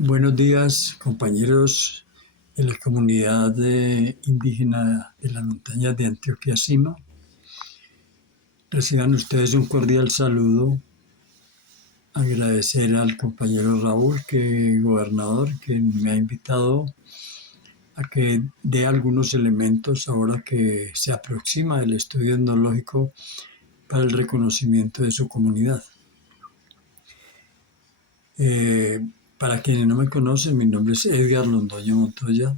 Buenos días, compañeros de la comunidad indígena de las montañas de Antioquia Sima. Reciban ustedes un cordial saludo. Agradecer al compañero Raúl, gobernador, que me ha invitado a que dé algunos elementos ahora que se aproxima el estudio etnológico para el reconocimiento de su comunidad. Eh, para quienes no me conocen, mi nombre es Edgar Londoño Montoya.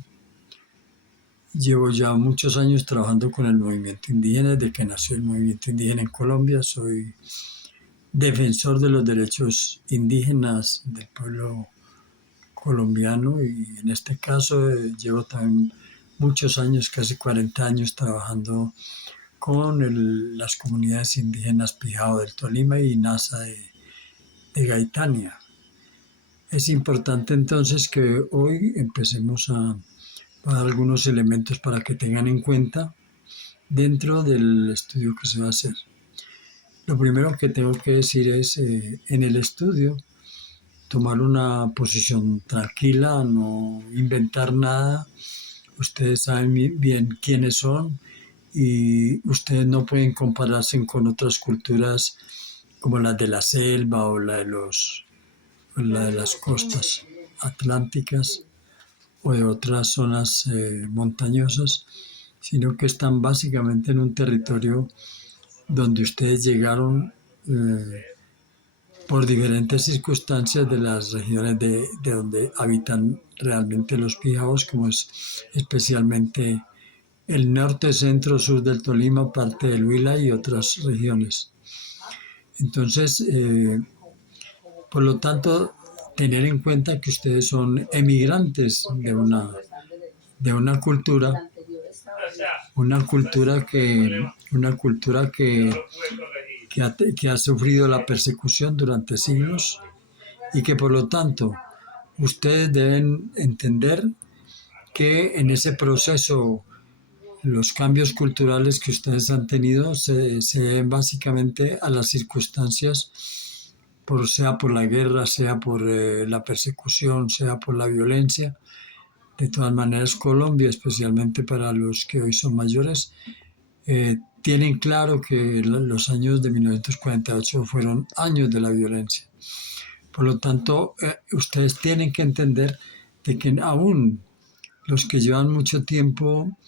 Llevo ya muchos años trabajando con el movimiento indígena, desde que nació el movimiento indígena en Colombia. Soy defensor de los derechos indígenas del pueblo colombiano y en este caso llevo también muchos años, casi 40 años, trabajando con las comunidades indígenas Pijao del Tolima y Nasa de Gaitania. Es importante entonces que hoy empecemos a dar algunos elementos para que tengan en cuenta dentro del estudio que se va a hacer. Lo primero que tengo que decir es, en el estudio, tomar una posición tranquila, no inventar nada. Ustedes saben bien quiénes son y ustedes no pueden compararse con otras culturas como la de la selva o la de las costas atlánticas o de otras zonas montañosas, sino que están básicamente en un territorio donde ustedes llegaron por diferentes circunstancias de las regiones de donde habitan realmente los pijaos, como es especialmente el norte, centro, sur del Tolima, parte del Huila y otras regiones. Entonces, por lo tanto, tener en cuenta que ustedes son emigrantes de una cultura que ha sufrido la persecución durante siglos y que por lo tanto ustedes deben entender que en ese proceso los cambios culturales que ustedes han tenido se deben básicamente a las circunstancias, sea por la guerra, sea por la persecución, sea por la violencia. De todas maneras, Colombia, especialmente para los que hoy son mayores, tienen claro que los años de 1948 fueron años de la violencia. Por lo tanto, ustedes tienen que entender de que aún los que llevan mucho tiempo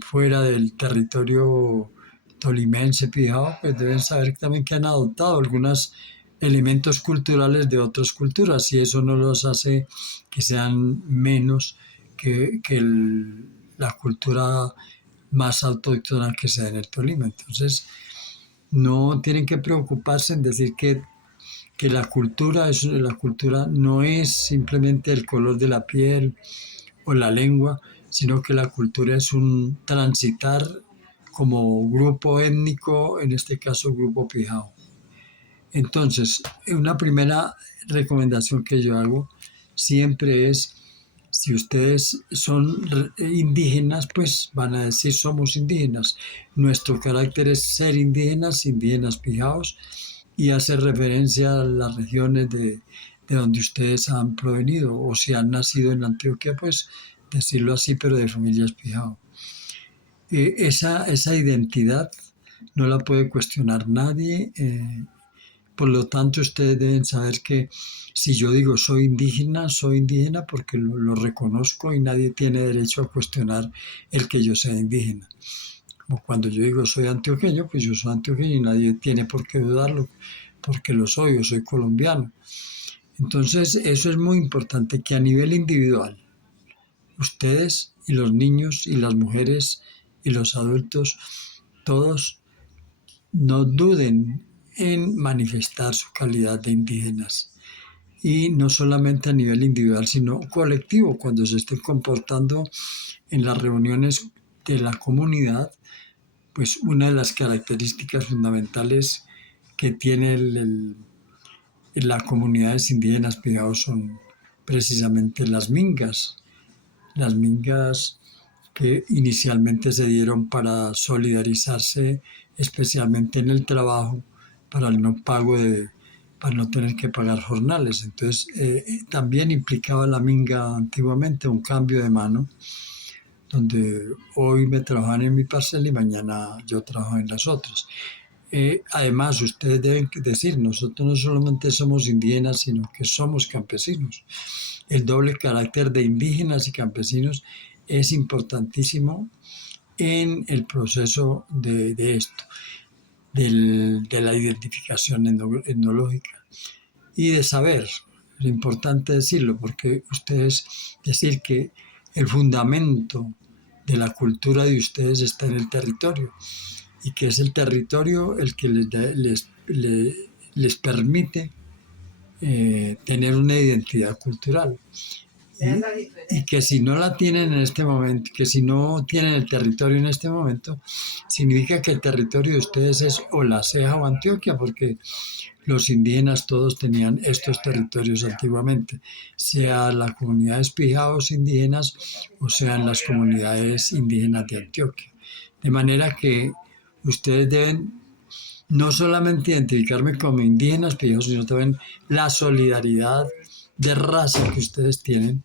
fuera del territorio tolimense, Pijao, pues deben saber también que han adoptado algunos elementos culturales de otras culturas y eso no los hace que sean menos que la cultura más autóctona que sea en el Tolima. Entonces, no tienen que preocuparse en decir que la cultura no es simplemente el color de la piel o la lengua, sino que la cultura es un transitar como grupo étnico, en este caso grupo Pijao. Entonces, una primera recomendación que yo hago siempre es, si ustedes son indígenas, pues van a decir somos indígenas. Nuestro carácter es ser indígenas, indígenas pijaos, y hacer referencia a las regiones de donde ustedes han provenido, o si han nacido en Antioquia, pues decirlo así, pero de familias pijao. Esa identidad no la puede cuestionar nadie. Por lo tanto, ustedes deben saber que si yo digo soy indígena porque lo reconozco y nadie tiene derecho a cuestionar el que yo sea indígena. Como cuando yo digo soy antioqueño, pues yo soy antioqueño y nadie tiene por qué dudarlo, porque lo soy, yo soy colombiano. Entonces, eso es muy importante que a nivel individual, ustedes y los niños y las mujeres y los adultos, todos no duden en manifestar su calidad de indígenas. Y no solamente a nivel individual, sino colectivo, cuando se estén comportando en las reuniones de la comunidad, pues una de las características fundamentales que tiene las comunidades indígenas Pijao son precisamente las mingas que inicialmente se dieron para solidarizarse, especialmente en el trabajo, para el no pago para no tener que pagar jornales. Entonces, también implicaba la minga antiguamente un cambio de mano, donde hoy me trabajan en mi parcela y mañana yo trabajo en las otras. Además, ustedes deben decir, nosotros no solamente somos indígenas, sino que somos campesinos. El doble carácter de indígenas y campesinos es importantísimo en el proceso de esto, de la identificación etnológica y de saber. Es importante decirlo porque ustedes decir que el fundamento de la cultura de ustedes está en el territorio y que es el territorio el que les permite tener una identidad cultural. Y que si no la tienen en este momento, que si no tienen el territorio en este momento, significa que el territorio de ustedes es o La Ceja o Antioquia, porque los indígenas todos tenían estos territorios antiguamente, sea las comunidades pijaos indígenas o sean las comunidades indígenas de Antioquia. De manera que ustedes deben no solamente identificarme como indígenas pijaos, sino también la solidaridad de raza que ustedes tienen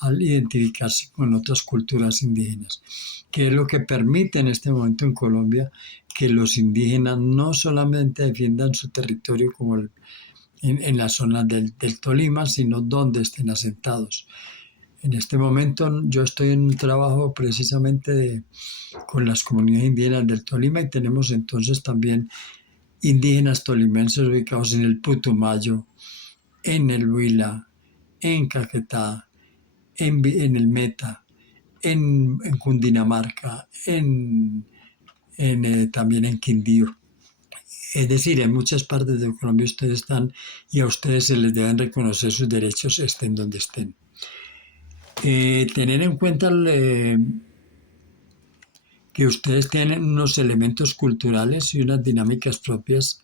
al identificarse con otras culturas indígenas, que es lo que permite en este momento en Colombia que los indígenas no solamente defiendan su territorio como en la zona del Tolima, sino donde estén asentados. En este momento yo estoy en un trabajo precisamente con las comunidades indígenas del Tolima y tenemos entonces también indígenas tolimenses ubicados en el Putumayo, en el Huila, en Caquetá, en el Meta, en Cundinamarca, también en Quindío. Es decir, en muchas partes de Colombia ustedes están y a ustedes se les deben reconocer sus derechos estén donde estén. Tener en cuenta que ustedes tienen unos elementos culturales y unas dinámicas propias,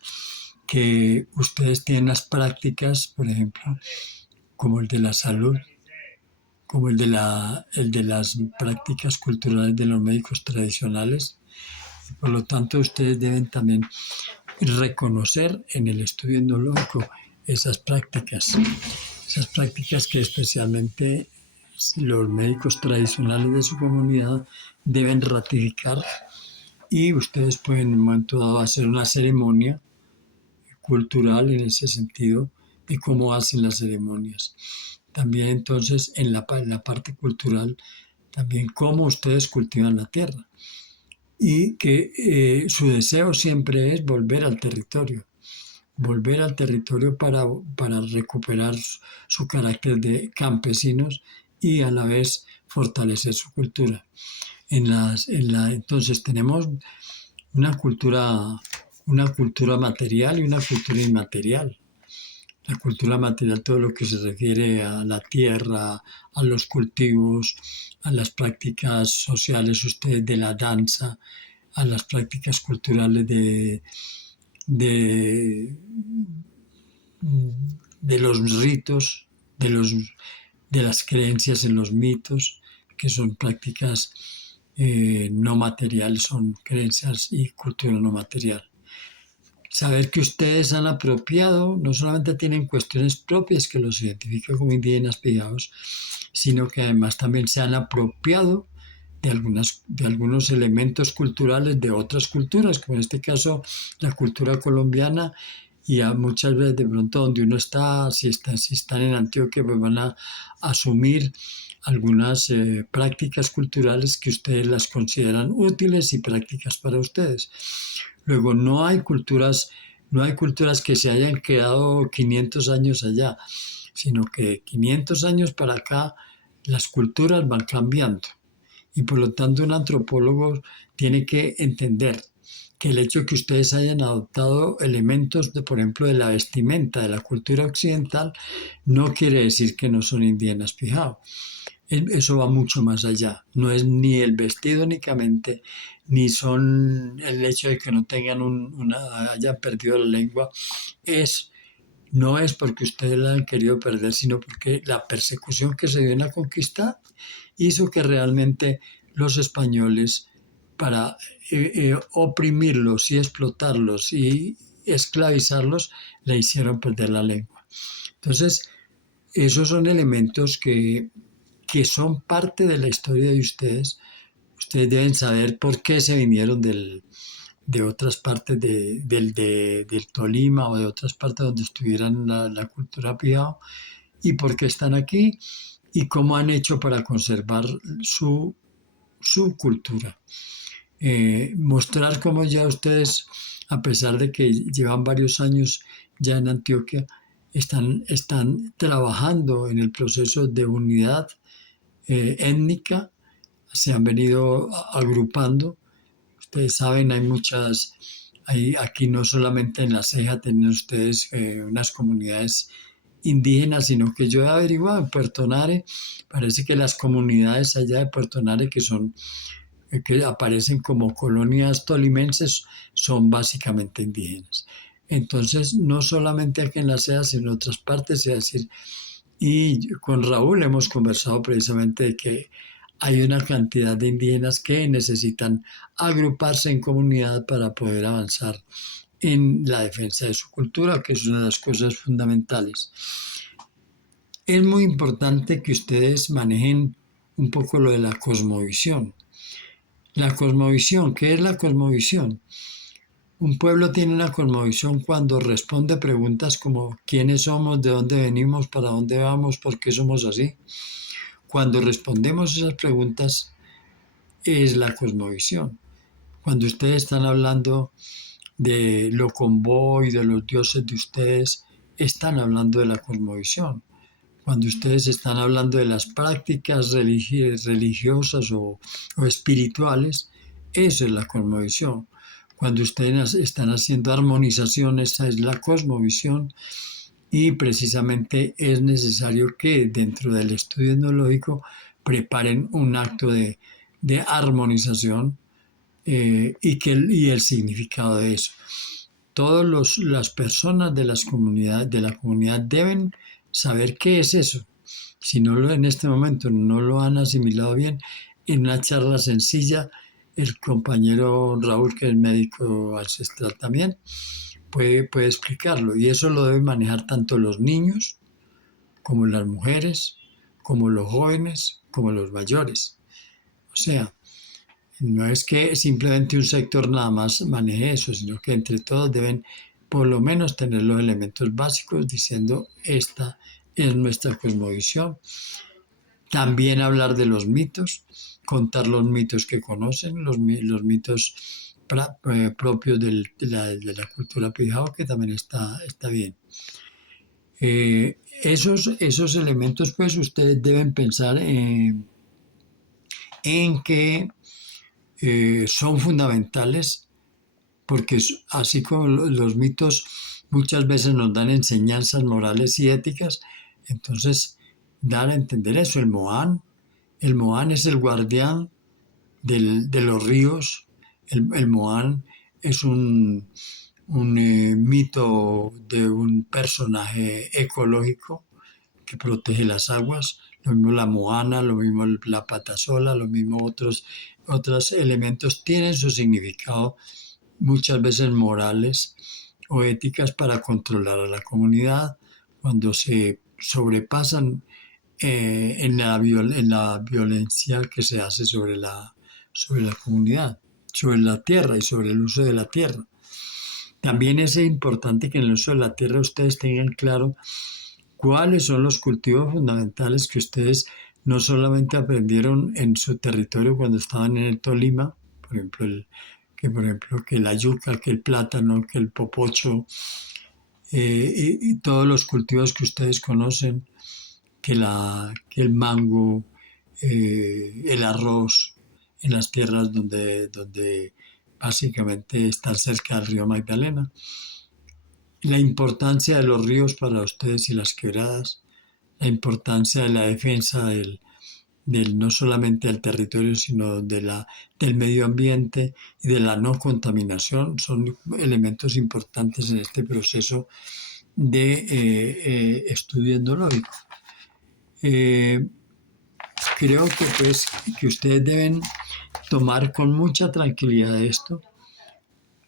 que ustedes tienen las prácticas, por ejemplo, como el de la salud, como el de las prácticas culturales de los médicos tradicionales. Y por lo tanto, ustedes deben también reconocer en el estudio etnológico esas prácticas que especialmente los médicos tradicionales de su comunidad deben ratificar, y ustedes pueden en un momento dado hacer una ceremonia cultural en ese sentido de cómo hacen las ceremonias. También entonces en la parte cultural, también cómo ustedes cultivan la tierra. Y que su deseo siempre es volver al territorio para recuperar su carácter de campesinos y a la vez fortalecer su cultura. Entonces tenemos una cultura material y una cultura inmaterial. La cultura material, todo lo que se refiere a la tierra, a los cultivos, a las prácticas sociales, ustedes de la danza, a las prácticas culturales de, de los ritos, de las creencias en los mitos, que son prácticas no materiales, son creencias y cultura no material. Saber que ustedes han apropiado, no solamente tienen cuestiones propias que los identifican como indígenas pijaos, sino que además también se han apropiado de algunos elementos culturales de otras culturas, como en este caso la cultura colombiana, y muchas veces de pronto donde uno está, si están en Antioquia, pues van a asumir algunas prácticas culturales que ustedes las consideran útiles y prácticas para ustedes. Luego, no hay culturas que se hayan quedado 500 años allá, sino que 500 años para acá las culturas van cambiando. Y por lo tanto un antropólogo tiene que entender que el hecho de que ustedes hayan adoptado elementos, por ejemplo, de la vestimenta de la cultura occidental, no quiere decir que no son indígenas pijaos. Eso va mucho más allá. No es ni el vestido únicamente, ni son el hecho de que no tengan hayan perdido la lengua. No es porque ustedes la han querido perder, sino porque la persecución que se dio en la conquista hizo que realmente los españoles, para oprimirlos y explotarlos y esclavizarlos, le hicieron perder la lengua. Entonces, esos son elementos que son parte de la historia de ustedes. Ustedes deben saber por qué se vinieron de otras partes del Tolima o de otras partes donde estuvieran la cultura pijao y por qué están aquí y cómo han hecho para conservar su cultura. Mostrar cómo ya ustedes, a pesar de que llevan varios años ya en Antioquia, están trabajando en el proceso de unidad étnica, se han venido agrupando. Ustedes saben, aquí no solamente en La Ceja tienen ustedes unas comunidades indígenas, sino que yo he averiguado en Puerto Nare, parece que las comunidades allá de Puerto Nare que aparecen como colonias tolimenses son básicamente indígenas. Entonces, no solamente aquí en La Ceja, sino en otras partes, es decir, y con Raúl hemos conversado precisamente de que hay una cantidad de indígenas que necesitan agruparse en comunidad para poder avanzar en la defensa de su cultura, que es una de las cosas fundamentales. Es muy importante que ustedes manejen un poco lo de la cosmovisión. La cosmovisión, ¿qué es la cosmovisión? Un pueblo tiene una cosmovisión cuando responde preguntas como ¿quiénes somos? ¿De dónde venimos? ¿Para dónde vamos? ¿Por qué somos así? Cuando respondemos esas preguntas es la cosmovisión. Cuando ustedes están hablando de Loconbó y de los dioses de ustedes, están hablando de la cosmovisión. Cuando ustedes están hablando de las prácticas religiosas o espirituales, eso es la cosmovisión. Cuando ustedes están haciendo armonización, esa es la cosmovisión y precisamente es necesario que dentro del estudio etnológico preparen un acto de armonización y el significado de eso. Todas las personas de la comunidad deben saber qué es eso. Si no en este momento no lo han asimilado bien, en una charla sencilla, el compañero Raúl, que es médico ancestral también, puede explicarlo. Y eso lo deben manejar tanto los niños, como las mujeres, como los jóvenes, como los mayores. O sea, no es que simplemente un sector nada más maneje eso, sino que entre todos deben por lo menos tener los elementos básicos diciendo esta es nuestra cosmovisión. También hablar de los mitos, contar los mitos que conocen, los mitos propios de la cultura pijao, que también está bien. Esos elementos, pues ustedes deben pensar en que son fundamentales porque así como los mitos muchas veces nos dan enseñanzas morales y éticas, entonces dar a entender eso. El Moán es el guardián de los ríos. El Moán es un mito de un personaje ecológico que protege las aguas, lo mismo la moana, lo mismo la patasola, lo mismo otros elementos tienen su significado muchas veces morales o éticas para controlar a la comunidad cuando se sobrepasan en la violencia que se hace sobre la comunidad, sobre la tierra y sobre el uso de la tierra. También es importante que en el uso de la tierra ustedes tengan claro cuáles son los cultivos fundamentales que ustedes no solamente aprendieron en su territorio cuando estaban en el Tolima, por ejemplo, que la yuca, que el plátano, que el popocho, y todos los cultivos que ustedes conocen, que el mango, el arroz, en las tierras donde básicamente están cerca del río Magdalena. La importancia de los ríos para ustedes y las quebradas, la importancia de la defensa no solamente del territorio, sino del medio ambiente y de la no contaminación, son elementos importantes en este proceso de estudio etnológico. Creo que ustedes deben tomar con mucha tranquilidad esto.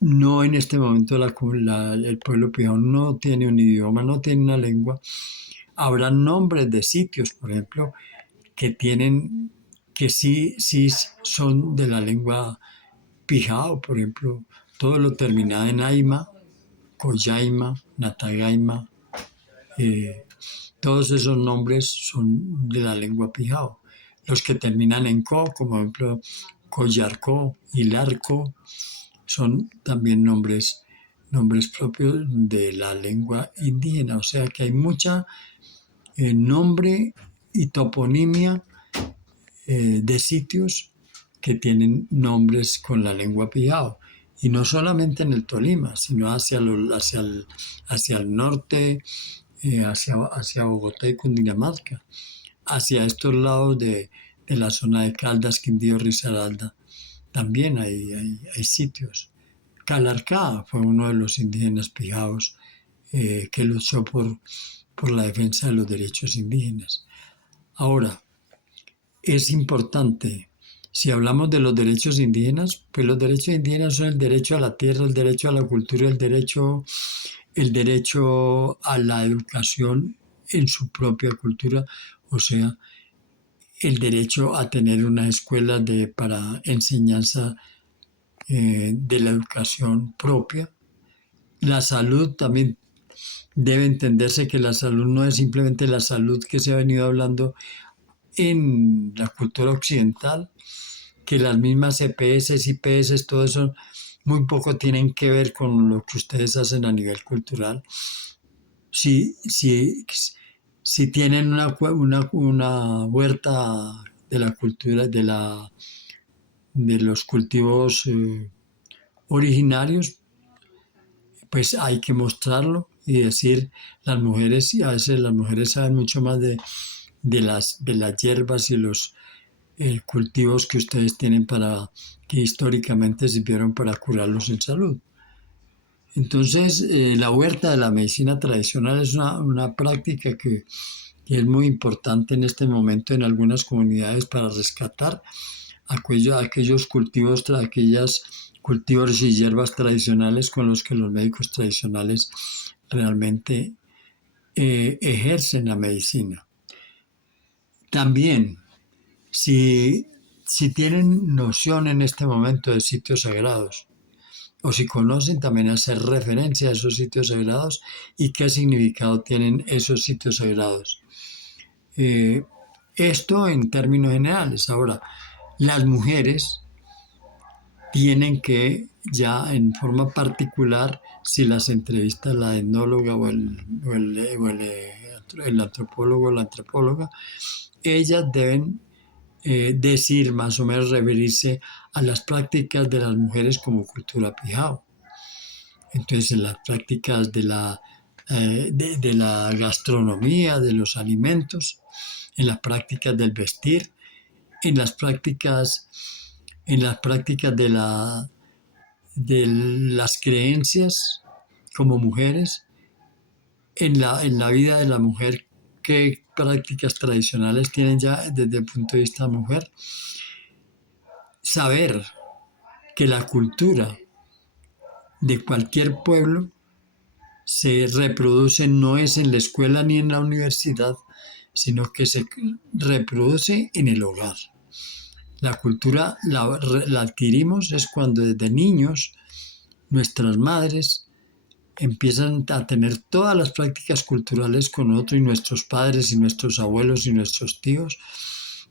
no en este momento el pueblo pijao no tiene un idioma, no tiene una lengua. Habrá nombres de sitios, por ejemplo, que sí son de la lengua pijao, por ejemplo, todo lo terminado en aima, collaima, natagaima, eh, todos esos nombres son de la lengua pijao. Los que terminan en co, como por ejemplo Collarcó, Hilarco, son también nombres propios de la lengua indígena. O sea que hay mucha nombre y toponimia de sitios que tienen nombres con la lengua pijao. Y no solamente en el Tolima, sino hacia el norte, hacia Bogotá y Cundinamarca, hacia estos lados de la zona de Caldas, Quindío, Risaralda. También hay sitios. Calarcá fue uno de los indígenas pijaos que luchó por la defensa de los derechos indígenas. Ahora, es importante, si hablamos de los derechos indígenas, pues los derechos indígenas son el derecho a la tierra, el derecho a la cultura, el derecho a la educación en su propia cultura, o sea, el derecho a tener unas escuelas para enseñanza de la educación propia. La salud también debe entenderse que la salud no es simplemente la salud que se ha venido hablando en la cultura occidental, que las mismas EPS, IPS, todo eso muy poco tienen que ver con lo que ustedes hacen a nivel cultural. Si, si, si tienen una huerta de la cultura, de los cultivos originarios, pues hay que mostrarlo y decir, las mujeres, y a veces las mujeres saben mucho más de las hierbas y los cultivos que ustedes tienen que históricamente sirvieron para curarlos en salud. Entonces, la huerta de la medicina tradicional es una práctica que es muy importante en este momento en algunas comunidades para rescatar aquellos aquellas cultivos y hierbas tradicionales con los que los médicos tradicionales realmente ejercen la medicina. También, si tienen noción en este momento de sitios sagrados, o si conocen, también hacer referencia a esos sitios sagrados y qué significado tienen esos sitios sagrados. Eh, Esto en términos generales. Ahora, las mujeres tienen que ya en forma particular, si las entrevista la etnóloga el antropólogo o la antropóloga, ellas deben decir, más o menos referirse a las prácticas de las mujeres como cultura pijao. Entonces, en las prácticas de la gastronomía, de los alimentos, en las prácticas del vestir, en las prácticas, de las creencias como mujeres, en la vida de la mujer, qué prácticas tradicionales tienen ya desde el punto de vista de mujer. Saber que la cultura de cualquier pueblo se reproduce no es en la escuela ni en la universidad, sino que se reproduce en el hogar. La cultura la adquirimos es cuando desde niños nuestras madres empiezan a tener todas las prácticas culturales con nosotros y nuestros padres y nuestros abuelos y nuestros tíos,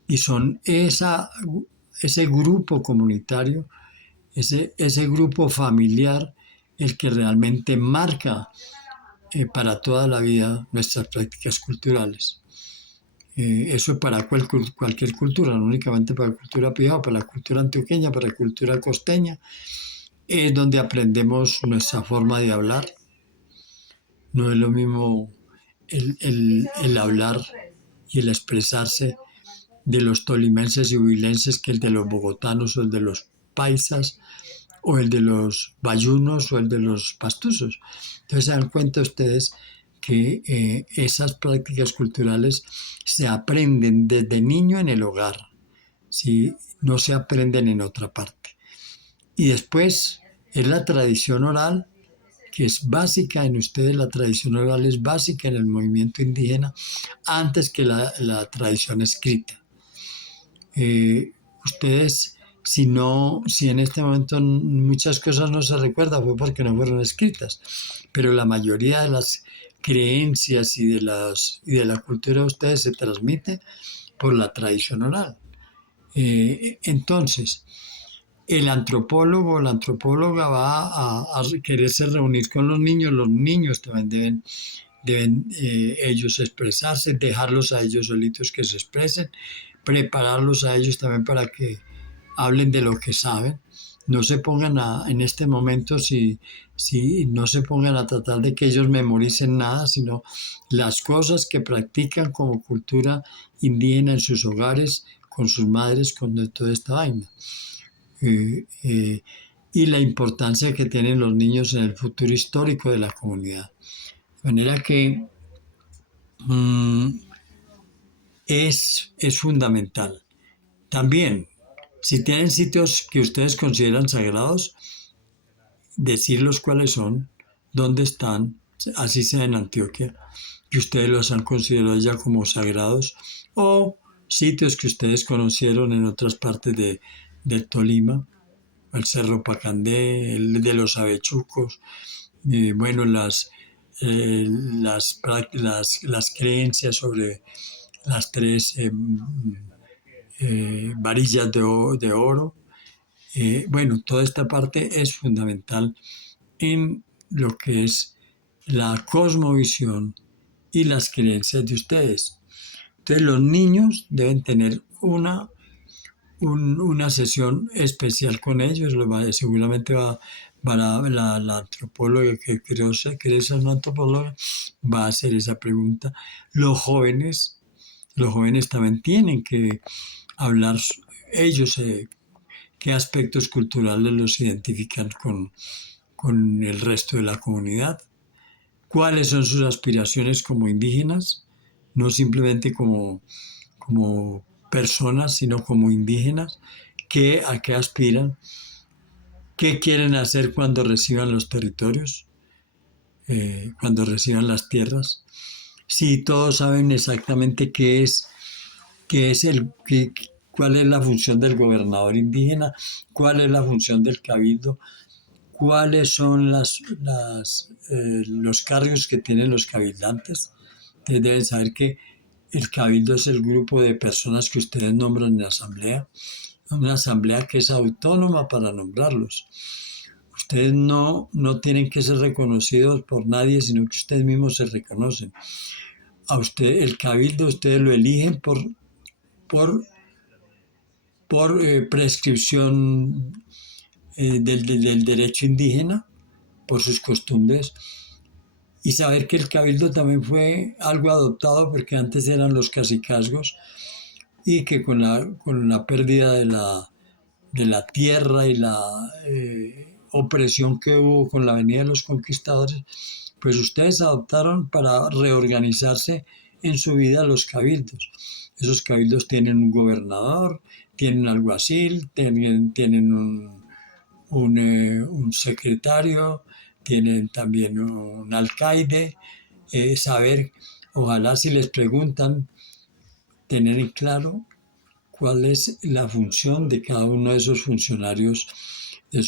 y son ese grupo comunitario, ese grupo familiar el que realmente marca para toda la vida nuestras prácticas culturales. Eso para cualquier cultura, no únicamente para la cultura pijao, para la cultura antioqueña, para la cultura costeña, es donde aprendemos nuestra forma de hablar. No es lo mismo el hablar y el expresarse de los tolimenses y huilenses que el de los bogotanos o el de los paisas o el de los bayunos o el de los pastusos. Entonces se dan cuenta ustedes que esas prácticas culturales se aprenden desde niño en el hogar, ¿sí? No se aprenden en otra parte. Y después Es la tradición oral, que es básica en ustedes, la tradición oral es básica en el movimiento indígena antes que la tradición escrita. Ustedes, si en este momento muchas cosas no se recuerdan, fue porque no fueron escritas, pero la mayoría de las creencias y de la cultura de ustedes se transmite por la tradición oral. Entonces, el antropólogo o la antropóloga va a quererse reunir con los niños también deben ellos expresarse, dejarlos a ellos solitos que se expresen, prepararlos a ellos también para que hablen de lo que saben. No se pongan en este momento, si no se pongan a tratar de que ellos memoricen nada, sino las cosas que practican como cultura indígena en sus hogares, con sus madres, con toda esta vaina. Eh, eh, y la importancia que tienen los niños en el futuro histórico de la comunidad. De manera que mm, es fundamental. También, si tienen sitios que ustedes consideran sagrados, decirlos cuáles son, dónde están, así sea en Antioquia, que ustedes los han considerado ya como sagrados, o sitios que ustedes conocieron en otras partes de Tolima, el Cerro Pacandé, el de los Avechucos, bueno, las creencias sobre las tres varillas de oro. Bueno, toda esta parte es fundamental en lo que es la cosmovisión y las creencias de ustedes. Entonces los niños deben tener una sesión especial con ellos, seguramente va la antropóloga que creo ser una antropóloga, va a hacer esa pregunta. Los jóvenes también tienen que hablar ellos qué aspectos culturales los identifican con el resto de la comunidad, cuáles son sus aspiraciones como indígenas, no simplemente como personas, sino como indígenas, a qué aspiran, qué quieren hacer cuando reciban los territorios, cuando reciban las tierras. Si todos saben exactamente qué es cuál es la función del gobernador indígena, cuál es la función del cabildo, cuáles son los cargos que tienen los cabildantes. Ustedes deben saber que el cabildo es el grupo de personas que ustedes nombran en la asamblea, una asamblea que es autónoma para nombrarlos. Ustedes no tienen que ser reconocidos por nadie, sino que ustedes mismos se reconocen. A usted, el cabildo, ustedes lo eligen por, por prescripción del derecho indígena, por sus costumbres, y saber que el cabildo también fue algo adoptado porque antes eran los cacicazgos y que con la pérdida de la tierra y la opresión que hubo con la venida de los conquistadores, pues ustedes adoptaron para reorganizarse en su vida los cabildos. Esos cabildos tienen un gobernador, tienen alguacil, tienen un secretario, tienen también un alcaide. Saber, ojalá si les preguntan, tener en claro cuál es la función de cada uno de esos funcionarios de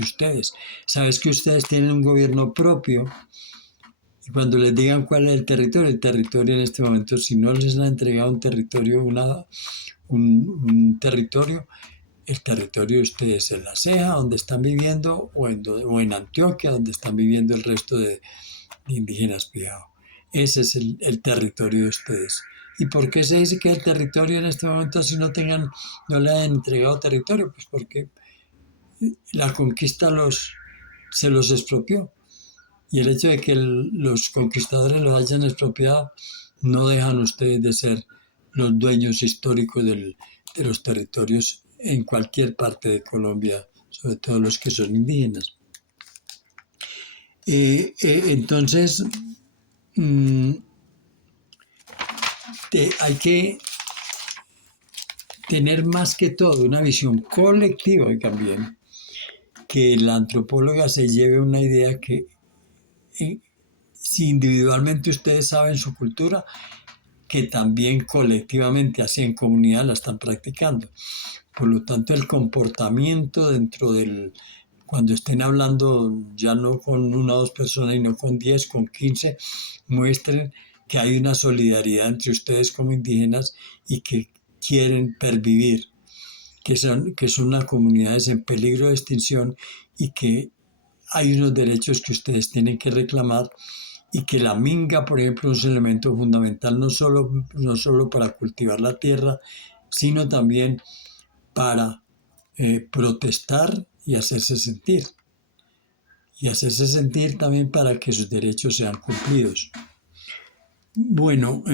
ustedes. Sabes que ustedes tienen un gobierno propio y cuando les digan cuál es el territorio en este momento, si no les han entregado un territorio, un territorio, el territorio de ustedes es la Ceja, donde están viviendo, o en Antioquia, donde están viviendo el resto de indígenas Pijao. Ese es el territorio de ustedes. ¿Y por qué se dice que el territorio en este momento si no le han entregado territorio? Pues porque la conquista se los expropió. Y el hecho de que los conquistadores los hayan expropiado no dejan ustedes de ser los dueños históricos de los territorios en cualquier parte de Colombia, sobre todo los que son indígenas. Entonces, hay que tener más que todo una visión colectiva también que la antropóloga se lleve una idea que si individualmente ustedes saben su cultura, que también colectivamente, así en comunidad, la están practicando. Por lo tanto, el comportamiento dentro del, cuando estén hablando ya no con una o dos personas, sino con 10, con 15, muestren que hay una solidaridad entre ustedes como indígenas y que quieren pervivir, que son unas comunidades en peligro de extinción y que hay unos derechos que ustedes tienen que reclamar y que la minga, por ejemplo, es un elemento fundamental no solo para cultivar la tierra, sino también para protestar y hacerse sentir. Y hacerse sentir también para que sus derechos sean cumplidos. Bueno,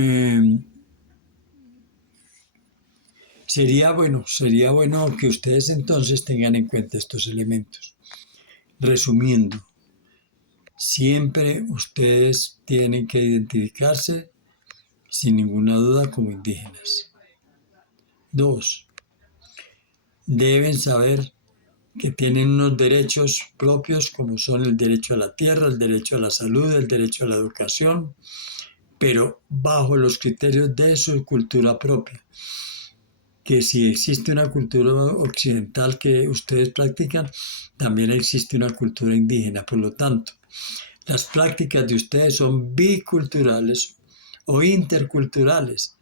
sería bueno que ustedes entonces tengan en cuenta estos elementos. Resumiendo, siempre ustedes tienen que identificarse sin ninguna duda como indígenas. 2. Deben saber que tienen unos derechos propios como son el derecho a la tierra, el derecho a la salud, el derecho a la educación, pero bajo los criterios de su cultura propia. Que si existe una cultura occidental que ustedes practican, también existe una cultura indígena. Por lo tanto, las prácticas de ustedes son biculturales o interculturales.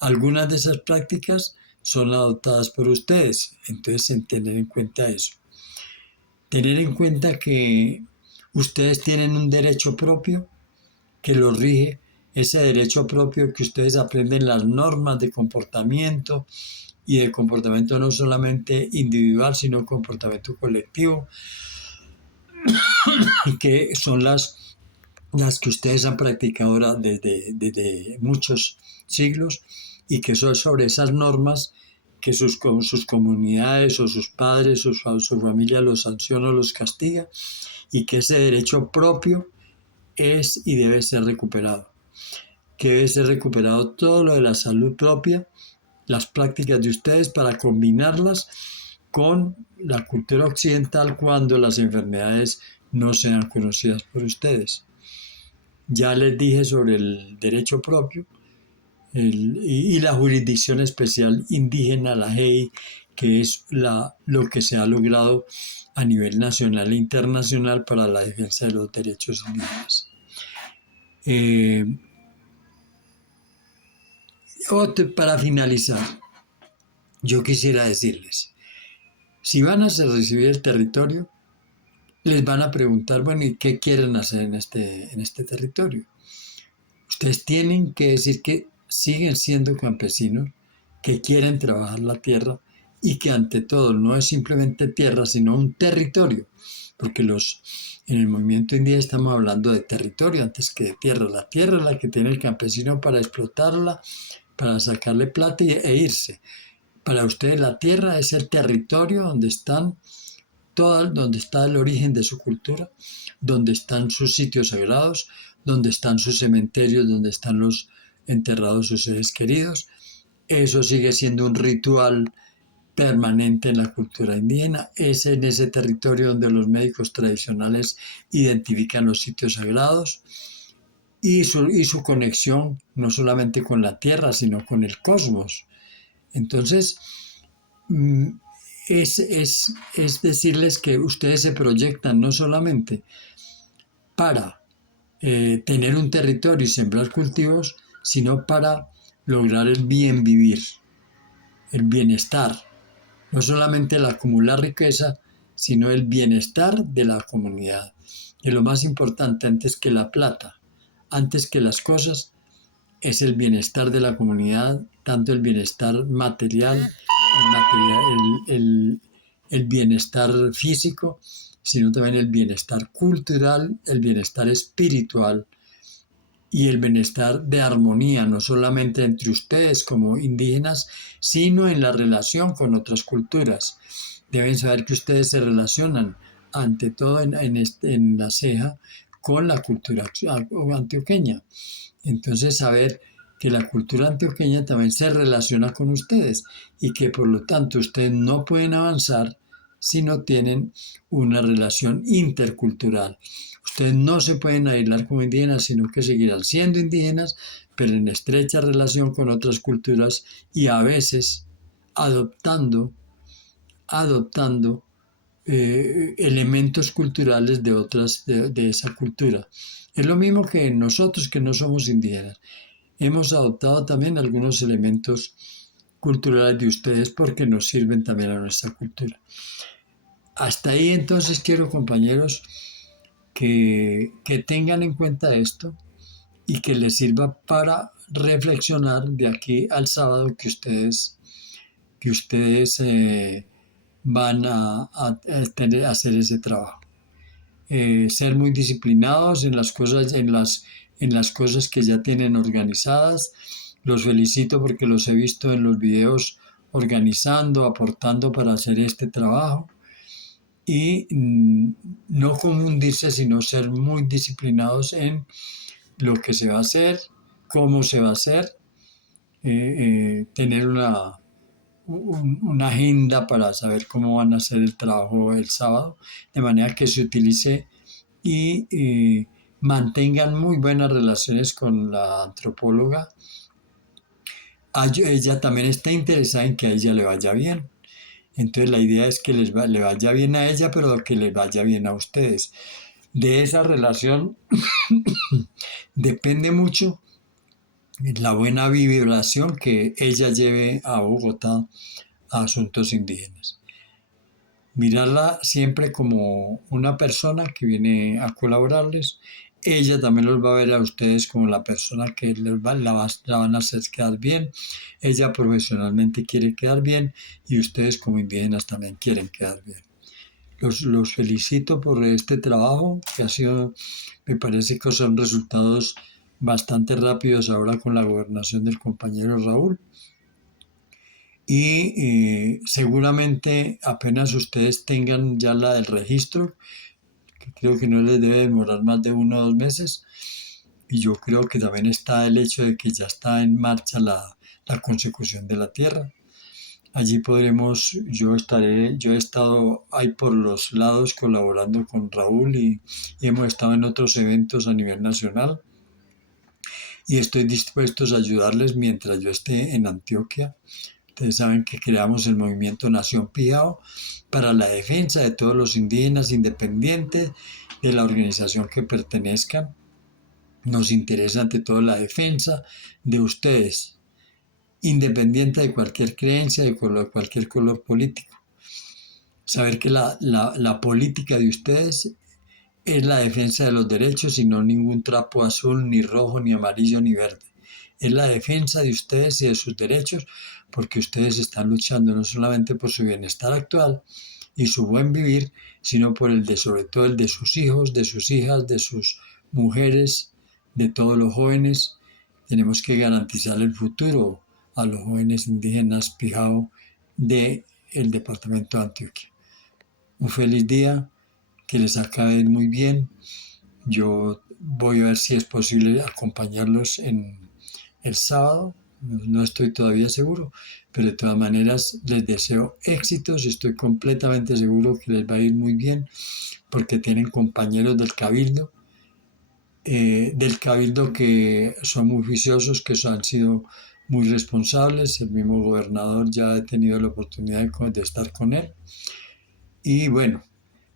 Algunas de esas prácticas son adoptadas por ustedes, entonces tener en cuenta eso. Tener en cuenta que ustedes tienen un derecho propio que los rige, ese derecho propio que ustedes aprenden las normas de comportamiento y de comportamiento no solamente individual, sino comportamiento colectivo, que son las que ustedes han practicado ahora desde muchos siglos y que son sobre esas normas que sus comunidades o sus padres o su familia los sanciona o los castiga y que ese derecho propio es y debe ser recuperado. Que debe ser recuperado todo lo de la salud propia, las prácticas de ustedes para combinarlas con la cultura occidental cuando las enfermedades no sean conocidas por ustedes. Ya les dije sobre el derecho propio y la jurisdicción especial indígena, la JEI, que es lo que se ha logrado a nivel nacional e internacional para la defensa de los derechos indígenas. Para finalizar, yo quisiera decirles, si van a recibir el territorio, les van a preguntar, bueno, ¿y qué quieren hacer en este territorio? Ustedes tienen que decir que siguen siendo campesinos, que quieren trabajar la tierra y que ante todo no es simplemente tierra, sino un territorio, porque en el movimiento indígena estamos hablando de territorio antes que de tierra. La tierra es la que tiene el campesino para explotarla, para sacarle plata e irse. Para ustedes la tierra es el territorio donde donde está el origen de su cultura, donde están sus sitios sagrados, donde están sus cementerios, donde están los enterrados sus seres queridos. Eso sigue siendo un ritual permanente en la cultura indígena. Es en ese territorio donde los médicos tradicionales identifican los sitios sagrados y su conexión no solamente con la tierra, sino con el cosmos. Entonces, es decirles que ustedes se proyectan no solamente para tener un territorio y sembrar cultivos, sino para lograr el bien vivir, el bienestar. No solamente el acumular riqueza, sino el bienestar de la comunidad. Y lo más importante, antes que la plata, antes que las cosas, es el bienestar de la comunidad, tanto el bienestar material, el bienestar físico, sino también el bienestar cultural, el bienestar espiritual y el bienestar de armonía, no solamente entre ustedes como indígenas, sino en la relación con otras culturas. Deben saber que ustedes se relacionan, ante todo en la ceja, con la cultura antioqueña. Entonces, saber que la cultura antioqueña también se relaciona con ustedes y que por lo tanto ustedes no pueden avanzar sino tienen una relación intercultural. Ustedes no se pueden aislar como indígenas, sino que seguirán siendo indígenas, pero en estrecha relación con otras culturas y a veces adoptando elementos culturales de esa cultura. Es lo mismo que nosotros que no somos indígenas. Hemos adoptado también algunos elementos culturales de ustedes porque nos sirven también a nuestra cultura. Hasta ahí entonces quiero, compañeros, que tengan en cuenta esto y que les sirva para reflexionar de aquí al sábado que ustedes van a hacer ese trabajo. Ser muy disciplinados en las cosas que ya tienen organizadas. Los felicito porque los he visto en los videos organizando, aportando para hacer este trabajo y no confundirse, sino ser muy disciplinados en lo que se va a hacer, cómo se va a hacer, tener una agenda para saber cómo van a hacer el trabajo el sábado, de manera que se utilice y mantengan muy buenas relaciones con la antropóloga. Ella también está interesada en que a ella le vaya bien. Entonces la idea es que le vaya bien a ella, pero que les vaya bien a ustedes. De esa relación depende mucho la buena vibración que ella lleve a Bogotá a asuntos indígenas. Mirarla siempre como una persona que viene a colaborarles. Ella también los va a ver a ustedes como la persona que la van a hacer quedar bien. Ella profesionalmente quiere quedar bien y ustedes como indígenas también quieren quedar bien. Los felicito por este trabajo que ha sido, me parece que son resultados bastante rápidos ahora con la gobernación del compañero Raúl. Y seguramente apenas ustedes tengan ya el registro, que creo que no les debe demorar más de 1 o 2 meses, y yo creo que también está el hecho de que ya está en marcha la consecución de la tierra. Allí yo he estado ahí por los lados colaborando con Raúl y hemos estado en otros eventos a nivel nacional y estoy dispuesto a ayudarles mientras yo esté en Antioquia. Ustedes saben que creamos el movimiento Nación Pijao para la defensa de todos los indígenas independientes de la organización que pertenezcan. Nos interesa ante todo la defensa de ustedes, independiente de cualquier creencia, de cualquier color político. Saber que la política de ustedes es la defensa de los derechos y no ningún trapo azul, ni rojo, ni amarillo, ni verde. Es la defensa de ustedes y de sus derechos porque ustedes están luchando no solamente por su bienestar actual y su buen vivir, sino por sobre todo el de sus hijos, de sus hijas, de sus mujeres, de todos los jóvenes. Tenemos que garantizar el futuro a los jóvenes indígenas Pijao del departamento de Antioquia. Un feliz día, que les acabe de ir muy bien. Yo voy a ver si es posible acompañarlos en el sábado. No estoy todavía seguro, pero de todas maneras les deseo éxitos. Estoy completamente seguro que les va a ir muy bien porque tienen compañeros del cabildo que son muy juiciosos, que han sido muy responsables. El mismo gobernador ya ha tenido la oportunidad de estar con él. Y bueno,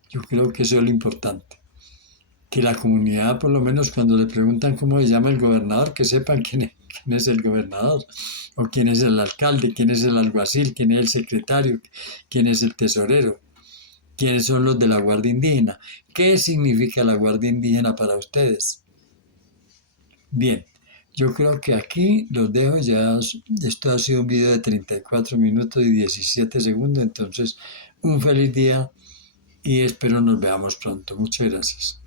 yo creo que eso es lo importante. Que la comunidad, por lo menos cuando le preguntan cómo se llama el gobernador, que sepan quién es el gobernador, o quién es el alcalde, quién es el alguacil, quién es el secretario, quién es el tesorero, quiénes son los de la Guardia Indígena. ¿Qué significa la Guardia Indígena para ustedes? Bien, yo creo que aquí los dejo. Esto ha sido un video de 34 minutos y 17 segundos, entonces un feliz día y espero nos veamos pronto. Muchas gracias.